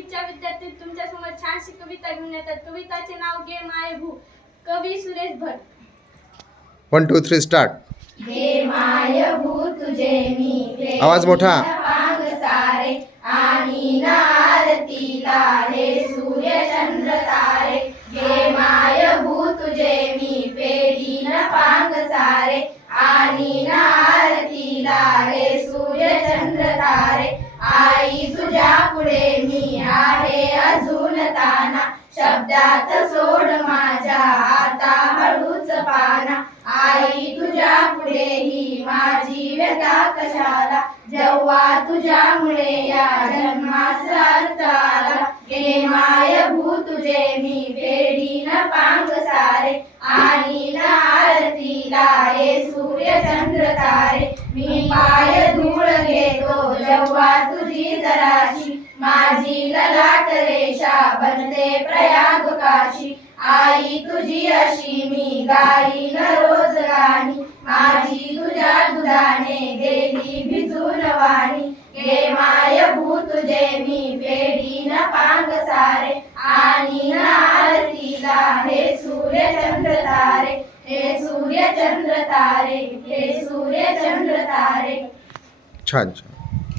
आठवीच्या विद्यार्थी तुमच्या समोर छानशी कविता घेऊन येतात. कविताचे नाव घे माय भू, कवी सुरेश भट. 1 2 3 स्टार्ट. घे माय भू तुझे मी आवाज मोठा. पांग सारे आणि आरतीला हे सूर्य चंद्र तारे. घे माय भू तुझे मी फेडीन पांग सारे आणि आरतीला हे सूर्य चंद्र तारे. आई तुझ्या पुढे मी आहे अजून ताना, शब्दात सोड माझ्या आता हळूच पाना. आई तुझ्या पुढे ही माझी व्यथा कशाला, जेव्हा तुझ्यामुळे या जन्मास अर्थ आला. घे माय भू तुझे मी फेडीन पांग सारे आणि आरतीला हे सूर्य चंद्र तारे. मी पाय धूळ घेतो जेव्हा तुझी जराशी, माझी ललाट रेषा बनते प्रयाग काशी. आई तुझी अशी मी गाईन रोज गाणी, माझी तुझ्या दुधाने गेली भिजून वाणी. घे माय भू तुझे मी फेडीन पांग सारे आणि आरतीला हे सूर्य चंद्र तारे. हे सूर्य चंद्र तारे, हे सूर्य चंद्र तारे. छान छान.